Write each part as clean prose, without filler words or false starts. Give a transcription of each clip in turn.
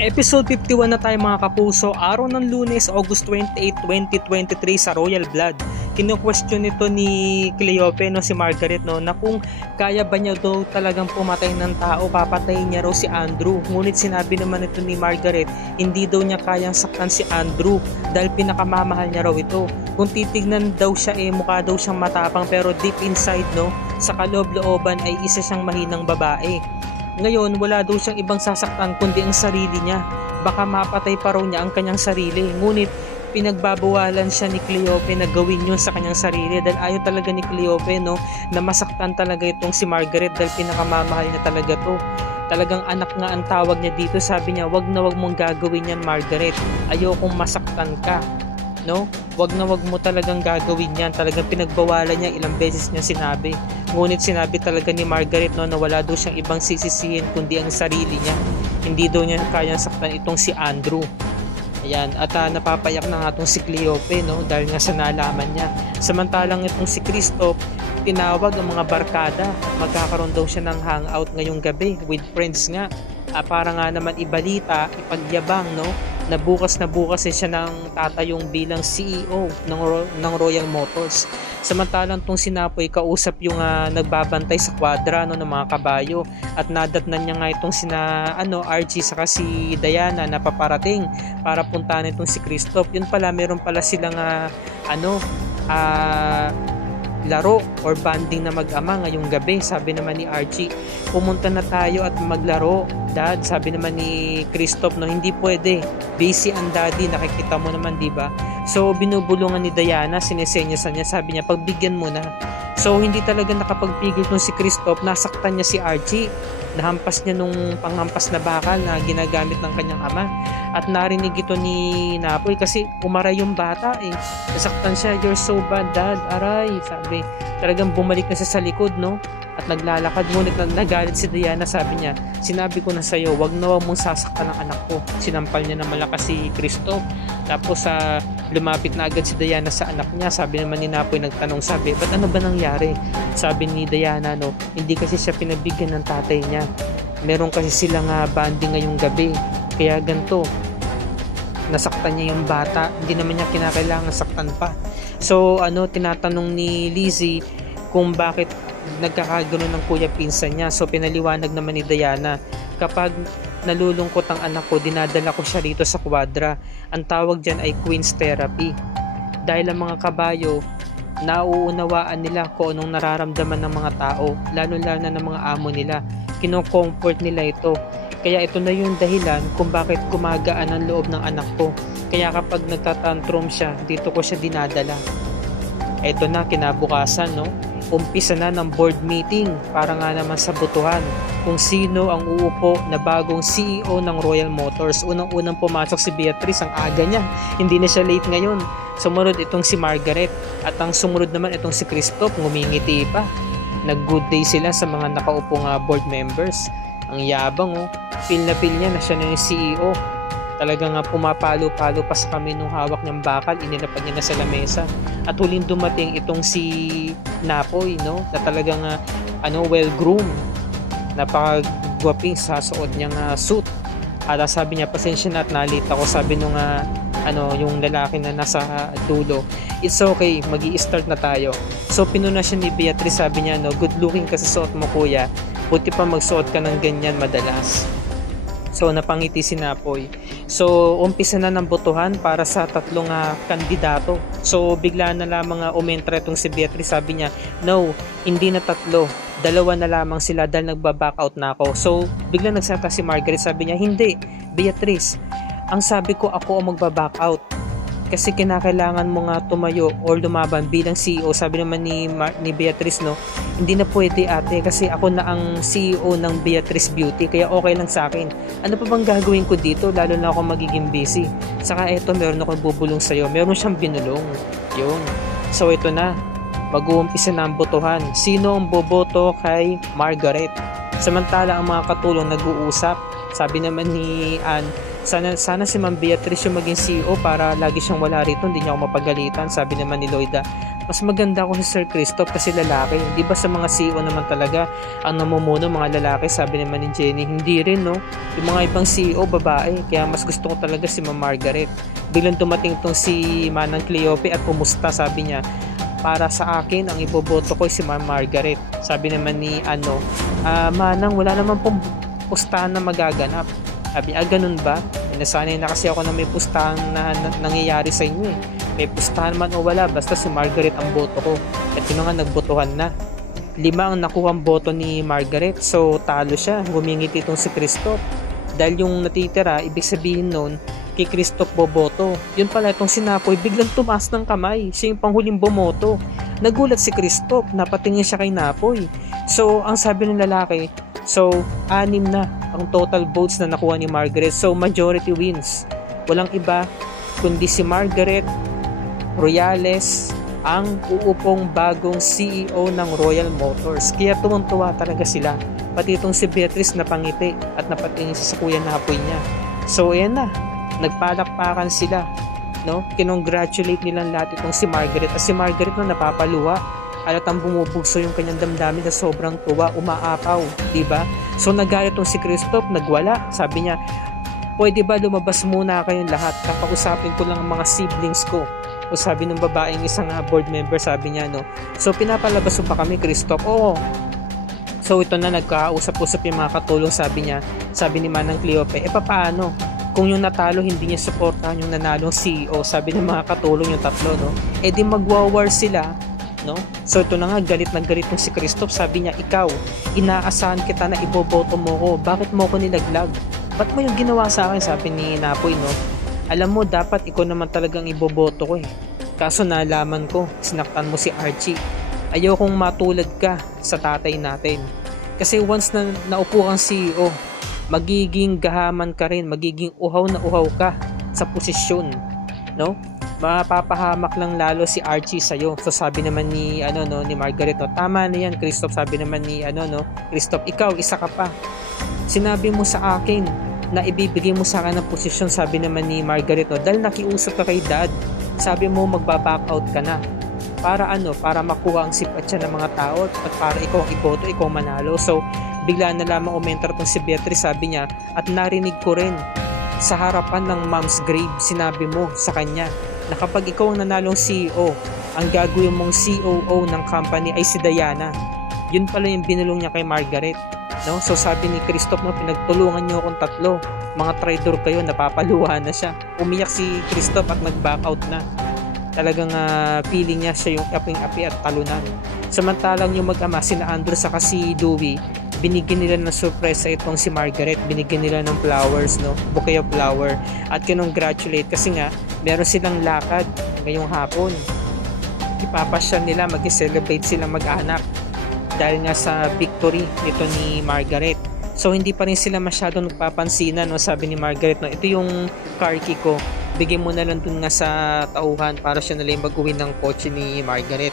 Episode 51 na tayo mga kapuso, araw ng Lunes, August 28, 2023 sa Royal Blood. Kino-question nito ni Cleope, si Margaret, na kung kaya ba niya daw talagang pumatay ng tao, papatayin niya raw si Andrew. Ngunit sinabi naman ito ni Margaret, hindi daw niya kayang saktan si Andrew dahil pinakamamahal niya raw ito. Kung titignan daw siya, mukha daw siyang matapang, pero deep inside, sa kaloob-looban ay isa siyang mahinang babae. Ngayon, wala daw siyang ibang sasaktan kundi ang sarili niya. Baka mapatay pa raw niya ang kanyang sarili. Ngunit pinagbabawalan siya ni Cleope na gawin yun sa kanyang sarili dahil ayaw talaga ni Cleope na masaktan talaga itong si Margaret dahil pinakamamahal niya talaga to. Talagang anak nga ang tawag niya dito. Sabi niya, wag na wag mong gagawin yan, Margaret. Ayokong masaktan ka. Wag na wag mo talagang gagawin yan. Talagang pinagbawalan niya, ilang beses niya sinabi. Ngunit sinabi talaga ni Margaret na wala daw siyang ibang sisisihin kundi ang sarili niya. Hindi daw niya kayang saktan itong si Andrew. Ayan, at napapayak na nga itong si Cleope dahil nga sa nalaman niya. Samantalang itong si Christoph, tinawag ang mga barkada at magkakaroon daw siya ng hangout ngayong gabi with friends nga. Para nga naman ibalita, ipagyabang na bukas siya ng tatayong bilang CEO ng Royal Motors. Samantalang tong sinapoy kausap yung nagbabantay sa kwadra ng mga kabayo at nadatnan niya nga itong RG saka si Diana na paparating para puntahan itong si Christoph. Yun pala, meron pala silang laro or banding na mag-ama ngayong gabi. Sabi naman ni Archie, pumunta na tayo at maglaro, Dad. Sabi naman ni Christoph, hindi pwede, busy ang daddy, nakikita mo naman, diba? So binubulungan ni Diana, sinesenyasan niya, sabi niya, pagbigyan mo na. So hindi talaga nakapagpigil nung si Christoph, nasaktan niya si Archie, nahampas niya nung panghampas na bakal na ginagamit ng kanyang ama. At narinig ito ni Napoy kasi umaray yung bata nasaktan siya. You're so bad, Dad, aray, sabi. Talagang bumalik na siya sa likod at naglalakad. Ngunit nagalit si Diana, sabi niya, sinabi ko na sa'yo, wag na wag mong sasaktan ang anak ko. Sinampal niya na malakas si Christoph. Tapos lumapit na agad si Diana sa anak niya. Sabi naman ni Napoy, nagtanong, sabi, ba't ano ba nangyari? Sabi ni Diana, hindi kasi siya pinabigyan ng tatay niya. Meron kasi silang banding ngayong gabi. Kaya ganito, nasaktan niya yung bata. Hindi naman niya kinakailangan saktan pa. So tinatanong ni Lizzie kung bakit nagkakagano ng kuya pinsan niya. So pinaliwanag naman ni Diana, kapag nalulungkot ang anak ko, dinadala ko siya rito sa kwadra. Ang tawag dyan ay Queen's Therapy. Dahil ang mga kabayo, nauunawaan nila kung anong nararamdaman ng mga tao, lalo-lalo na ng mga amo nila. Kino-comfort nila ito. Kaya ito na yung dahilan kung bakit gumagaan ang loob ng anak ko. Kaya kapag nagtatantrum siya, dito ko siya dinadala. Ito na, kinabukasan, umpisa na ng board meeting para nga naman sa botohan kung sino ang uupo na bagong CEO ng Royal Motors. Unang-unang pumasok si Beatrice, ang aga niya. Hindi na siya late ngayon. Sumunod itong si Margaret at ang sumunod naman itong si Christoph, ngumingiti pa. Nag-good day sila sa mga nakaupong board members. Ang yabang, feel na feel niya na siya na yung CEO. Talagang pumapalo-palo pa sa kami nung hawak niyang bakal, inilapad niya na sa lamesa. At huling dumating itong si Napoy, na talagang well-groomed. Napakagwaping sa suot niyang suit. At sabi niya, pasensya na at nalita ko. Sabi nung yung lalaki na nasa dulo, it's okay, magi-start na tayo. So pinuna siya ni Beatrice, sabi niya, good looking ka sa suot mo, kuya. Buti pa magsuot ka ng ganyan madalas. So napangiti si Napoy. So umpisa na ng botohan para sa tatlong kandidato. So bigla na lamang umentra itong si Beatrice, sabi niya, no, hindi na tatlo, dalawa na lamang sila dahil nagba-back out na ako. So bigla nagsalita si Margaret, sabi niya, hindi, Beatrice, ang sabi ko ako ang magba-back out. Kasi kinakailangan mo nga tumayo or lumaban bilang CEO. Sabi naman ni Beatrice, hindi na pwede ate kasi ako na ang CEO ng Beatrice Beauty, kaya okay lang sa akin. Ano pa bang gagawin ko dito, lalo na ako magiging busy. Saka eto, meron akong bubulong sa'yo. Meron siyang binulong. Yun. So ito na, mag-uumpisa na ang botohan. Sino ang boboto kay Margaret? Samantala ang mga katulong nag-uusap. Sabi naman ni Anne, sana si Ma'am Beatrice yung maging CEO para lagi siyang wala rito, hindi niya ako mapagalitan. Sabi naman ni Loida, Mas maganda ako si Sir Christoph kasi lalaki. Di ba sa mga CEO naman talaga, ang namumuno mga lalaki, sabi naman ni Jenny. Hindi rin, no? Yung mga ibang CEO, babae. Kaya mas gusto ko talaga si Ma'am Margaret. Biglang dumating tong si Manang Cleope at kumusta, sabi niya. Para sa akin, ang iboboto ko ay si Ma'am Margaret. Sabi naman ni Manang, wala naman pong pustahan na magaganap. Sabi, ganun ba? Nasanay na kasi ako na may pustahan na nangyayari sa inyo eh. May pustahan man o wala, basta si Margaret ang boto ko. At yun nga, nagbotohan na. 5 ang nakuha ang boto ni Margaret. So, talo siya. Humingiti itong si Christoph. Dahil yung natitira, ibig sabihin nun, kay Christoph boboto. Yun pala, itong sinapoy, biglang tumaas ng kamay. Siya yung panghuling bumoto. Nagulat si Christoph, napatingin siya kay Napoy. So, ang sabi ng lalaki, 6 na ang total votes na nakuha ni Margaret. So, majority wins. Walang iba, kundi si Margaret Royales ang uupong bagong CEO ng Royal Motors. Kaya tumuntuwa talaga sila. Pati itong si Beatrice napangiti at napatingin sa kuya Napoy niya. So, ayan na. Nagpalakpakan sila. No? Kinongratulate nilang lahat itong si Margaret. At si Margaret na napapaluha. Alatang bumubugso yung kanyang damdamin na sobrang tuwa, umaapaw, diba? So nagalit tong si Christoph, nagwala. Sabi niya, pwede ba lumabas muna kayong lahat? Kakausapin ko lang ang mga siblings ko. O sabi ng babaeng isang board member, sabi niya, no? So pinapalabas mo pa kami, Christoph? Oo. So ito na, nagkausap-usap yung mga katulong, sabi niya. Sabi ni Manang Cleope, papaano? Kung yung natalo, hindi niya supportahan yung nanalong CEO. Sabi ng mga katulong yung tatlo, no? Di magwawar sila, no? So ito na nga, galit na galit ng si Christoph. Sabi niya, ikaw, inaasahan kita na iboboto mo ko, bakit mo ko nilaglag? Ba't mo yung ginawa sa akin? Sabi ni Napoy, no? Alam mo, dapat ikaw naman talagang iboboto ko eh. Kaso nalaman ko, sinaktan mo si Archie. Ayokong matulad ka sa tatay natin. Kasi once na naupo kang CEO, magiging gahaman ka rin, magiging uhaw na uhaw ka sa posisyon, no? Mapapahamak lang lalo si Archie sa'yo. So sabi naman ni ni Margaret, no, tama na yan, Christoph. Sabi naman ni Christoph, ikaw isa ka pa. Sinabi mo sa akin na ibibigay mo sa akin ng posisyon, sabi naman ni Margaret, no, dahil nakiusap ka kay dad. Sabi mo magba-back out ka na. Para para makuha ang simpatya ng mga tao at para ikaw ang iboto, ikaw manalo. So bigla na lamang umentar tong si Beatrice, sabi niya, at narinig ko rin sa harapan ng mom's grave, sinabi mo sa kanya na kapag ikaw ang nanalong CEO, ang gagawin mong COO ng company ay si Diana. Yun pala yung binulong niya kay Margaret, no? So sabi ni Christoph, no, pinagtulungan niyo akong tatlo, mga traitor kayo. Napapaluha na siya. Umiyak si Christoph at nag-back out na. Talagang feeling niya siya yung aping-api at talunan. Samantalang yung mag-ama, sina Andrew saka si Louie, binigyan nila ng surprise itong si Margaret. Binigyan nila ng flowers, no? Bouquet of flower. At kinongratulate kasi nga meron silang lakad ngayong hapon. Ipapasya nila, mag-celebrate silang mag-anak dahil nga sa victory nito ni Margaret. So hindi pa rin sila masyadong nagpapansinan, no? Sabi ni Margaret, no, ito yung car key ko, bigyan mo na lang dun nga sa tauhan para siya nalang mag-uwi ng kotse ni Margaret.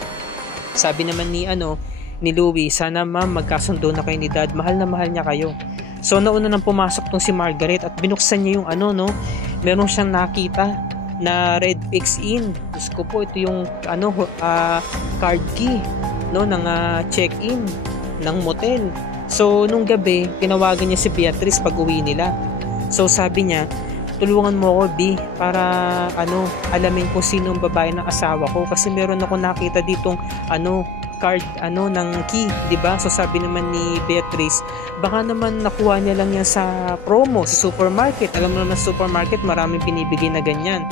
Sabi naman ni Louie, sana ma'am magkasundo na kayo ni dad, mahal na mahal niya kayo. So nauna nang pumasok tong si Margaret at binuksan niya yung meron siyang nakita na red fix in. Diyos ko po, ito yung card key, no, ng check-in ng motel. So nung gabi, tinawagan niya si Beatrice pag uwi nila. So sabi niya, tulungan mo ako, B, para alamin ko sino ang babae ng asawa ko kasi meron ako nakita ditong card ng key, 'di ba? So sabi naman ni Beatrice, baka naman nakuha niya lang yan sa promo sa supermarket. Alam mo naman, supermarket maraming binibigay na ganyan.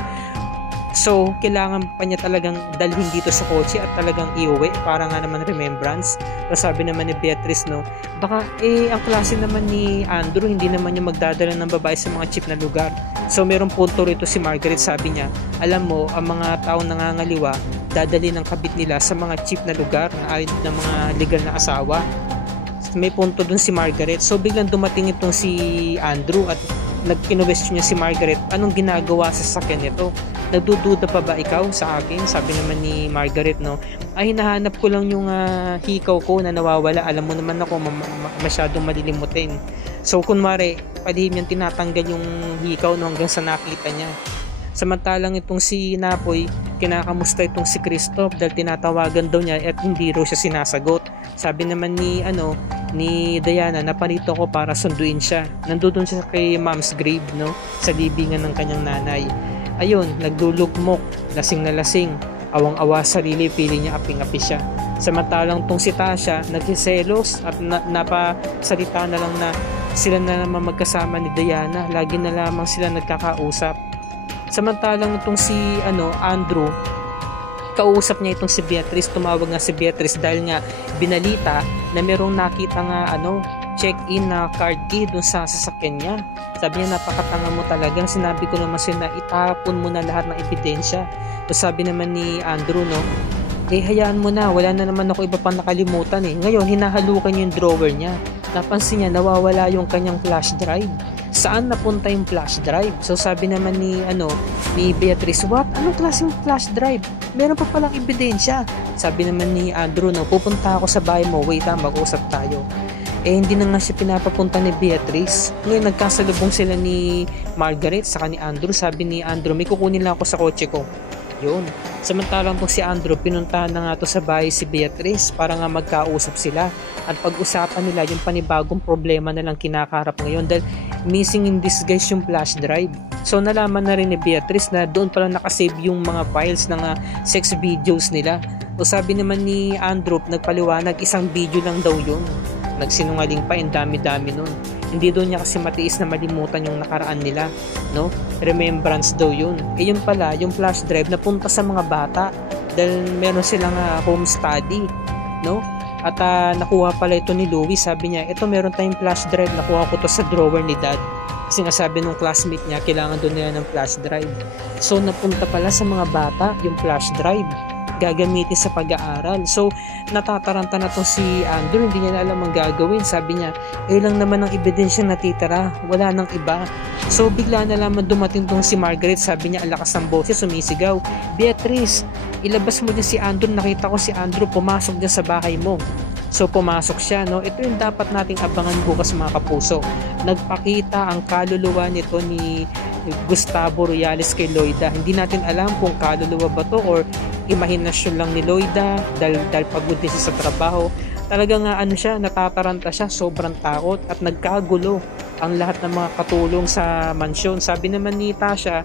So kailangan pa niya talagang dalhin dito sa kotse at talagang iuwi para nga naman remembrance. So sabi naman ni Beatrice, no, baka ang klase naman ni Andrew, hindi naman niya magdadala ng babae sa mga cheap na lugar. So merong punto rito si Margaret, sabi niya, alam mo, ang mga taong nangangaliwa dadali ng kabit nila sa mga cheap na lugar na ayon ng mga legal na asawa. May punto dun si Margaret. So biglang dumating itong si Andrew at nagkinwestiyon niya si Margaret, anong ginagawa sa sasakyan nito? Nagdududa pa ba ikaw sa akin? Sabi naman ni Margaret, no, ay hinahanap ko lang yung hikaw ko na nawawala. Alam mo naman ako, masyadong malilimutin. So kunwari, palihim niyang tinatanggal yung hikaw, no, hanggang sa nakita niya. Samantalang itong si Napoy, kinakamusta itong si Christoph dahil tinatawagan daw niya at hindi raw siya sinasagot. Sabi naman ni Diana, naparito ko para sunduin siya. Nandoon siya kay Mom's grave, no? Sa libingan ng kanyang nanay. Ayun, nagdulugmok, lasing na lasing, awang-awa sarili, feeling niya aping-api siya. Samantalang tong si Tasha, nagsiselos at napasalita na lang na sila na naman magkasama ni Diana, lagi na lamang sila nagkakausap. Samantalang itong si Andrew, kausap niya itong si Beatrice, tumawag nga si Beatrice dahil nga binalita na merong nakita nga check-in na card key dun sa sasakyan niya. Sabi niya, napakatanga mo talaga, sinabi ko naman sila na itapon mo na lahat ng ebidensya. So sabi naman ni Andrew, no, hayaan mo na, wala na naman ako iba pang nakalimutan eh. Ngayon, hinahalukan yung drawer niya. Napansin niya, nawawala yung kanyang flash drive. Saan napunta yung flash drive? So sabi naman ni Beatrice, what? Anong klaseng flash drive? Meron pa palang ebidensya. Sabi naman ni Andrew, no, pupunta ako sa bahay mo, wait mag-usap tayo. Hindi na nga siya pinapapunta ni Beatrice. Ngayon, nagkasalubong sila ni Margaret saka ni Andrew. Sabi ni Andrew, may kukunin lang ako sa kotse ko. Yun. Samantalang po si Andrew, pinuntahan na nga to sa bahay si Beatrice para nga magkausap sila at pag-usapan nila yung panibagong problema na lang kinakaharap ngayon dahil missing in disguise yung flash drive. So nalaman na rin ni Beatrice na doon pala nakasave yung mga files ng sex videos nila. O sabi naman ni Andrew, nagpaliwanag, isang video lang daw yun. Nagsinungaling pa, yung dami-dami nun. Hindi doon niya kasi matiis na malimutan yung nakaraan nila, no? Remembrance daw yun. Yun pala, yung flash drive napunta sa mga bata dahil meron silang home study, no? At nakuha pala ito ni Louie. Sabi niya, ito meron tayong flash drive, nakuha ko to sa drawer ni Dad. Kasi nga sabi nung classmate niya, kailangan doon nila ng flash drive. So napunta pala sa mga bata yung flash drive, gagamitin sa pag-aaral. So natataranta na tong si Andrew, hindi niya na alam ang gagawin. Sabi niya, lang naman ang ebidensya natitira, wala nang iba. So bigla na lamang dumating tong si Margaret. Sabi niya, ang lakas ng boses, sumisigaw, Beatrice, ilabas mo din si Andrew, nakita ko si Andrew pumasok dyan sa bahay mo. So pumasok siya, no? Ito yung dapat nating abangan bukas mga kapuso. Nagpakita ang kaluluwa nito ni Gustavo Royales kay Loida. Hindi natin alam kung kaluluwa ba to or imahinasyon lang ni Loida dahil pagod din siya sa trabaho. Talagang siya, natataranta siya, sobrang takot at nagkagulo ang lahat ng mga katulong sa mansyon. Sabi naman ni Tasha,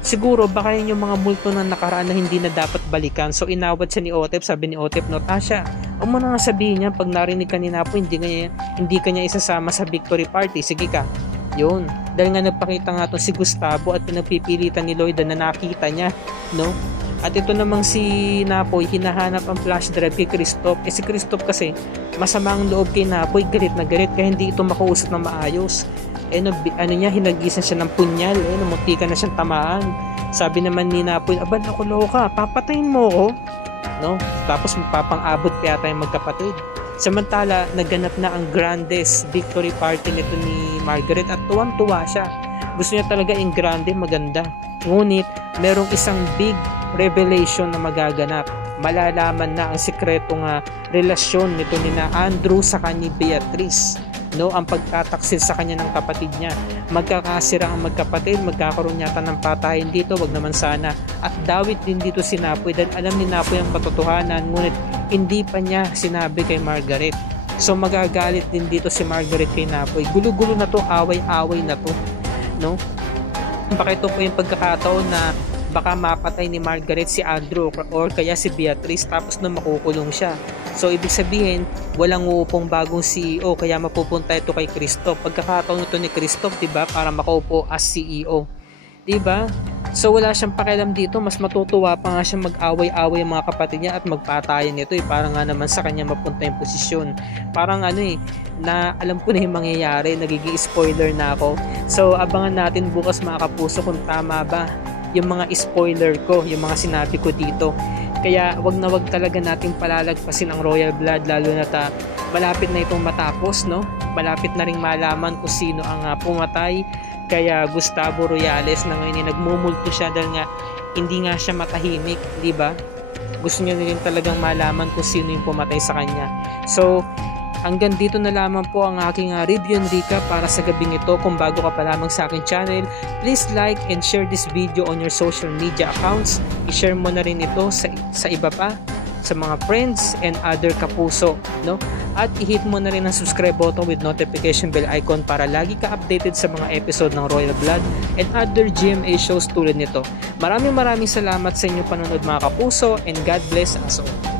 siguro baka yun yung mga multo na nakaraan na hindi na dapat balikan. So inawat siya ni Otep. Sabi ni Otep, no, Tasha, o mo na nga sabihin niya, pag narinig ka ni Napo, hindi ka niya isasama sa victory party. Sige ka. Yun. Dahil nga nagpakita nga to si Gustavo at pinagpipilitan ni Loida na nakita niya, no? At ito namang si Napoy, hinahanap ang flash drive kay Christoph. Si Christoph kasi, masama ang loob kay Napoy, galit na galit, kaya hindi ito makausap na maayos. Hinagisan siya ng punyal, namuntika na siyang tamaan. Sabi naman ni Napoy, aba, nakulo ka, papatayin mo ko, no? Tapos magpapang-abot pa yata yung magkapatid. Samantala, naganap na ang grandest victory party nito ni Margaret at tuwang-tuwa siya. Gusto niya talaga yung grande, maganda. Ngunit, merong isang big revelation na magaganap. Malalaman na ang sikretong relasyon nito ni Andrew sa ni Beatrice. No, ang pagtataksil sa kanya ng kapatid niya. Magkakasira ang magkapatid, magkakaroon yata ng patayin dito, wag naman sana. At dawit din dito si Napoy dahil alam ni Napoy ang katotohanan, ngunit hindi pa niya sinabi kay Margaret. So magagalit din dito si Margaret kay Napoy. Gulo-gulo na to, away-away na to, no? Baka ito po yung pagkakataon na baka mapatay ni Margaret si Andrew or kaya si Beatrice tapos na makukulong siya. So ibig sabihin, walang uupong bagong CEO kaya mapupunta ito kay Christoph. Pagkakataon ito ni Christoph, 'di ba, para makaupo as CEO. 'Di ba? So wala siyang pakialam dito, mas matutuwa pa nga siya mag-away-away ang mga kapatid niya at magpatayan nito para nga naman sa kanya mapunta yung posisyon. Parang na alam ko na yung mangyayari, nagiging spoiler na ako. So abangan natin bukas mga kapuso kung tama ba yung mga spoiler ko, yung mga sinabi ko dito. Kaya wag na wag talaga natin palalagpasin ang royal blood, lalo na malapit na itong matapos, no? Malapit na ring malaman kung sino ang pumatay kaya Gustavo Royales na ngayon nagmumulto siya dahil nga hindi nga siya matahimik, di ba? Gusto niya rin talagang malaman kung sino yung pumatay sa kanya. So Hanggang dito na lamang po ang aking review and recap para sa gabing ito. Kung bago ka pa lamang sa aking channel, please like and share this video on your social media accounts. I-share mo na rin ito sa iba pa, sa mga friends and other kapuso, no? At i-hit mo na rin ang subscribe button with notification bell icon para lagi ka updated sa mga episode ng Royal Blood and other GMA shows tulad nito. Maraming salamat sa inyong panonood mga kapuso, and God bless us all.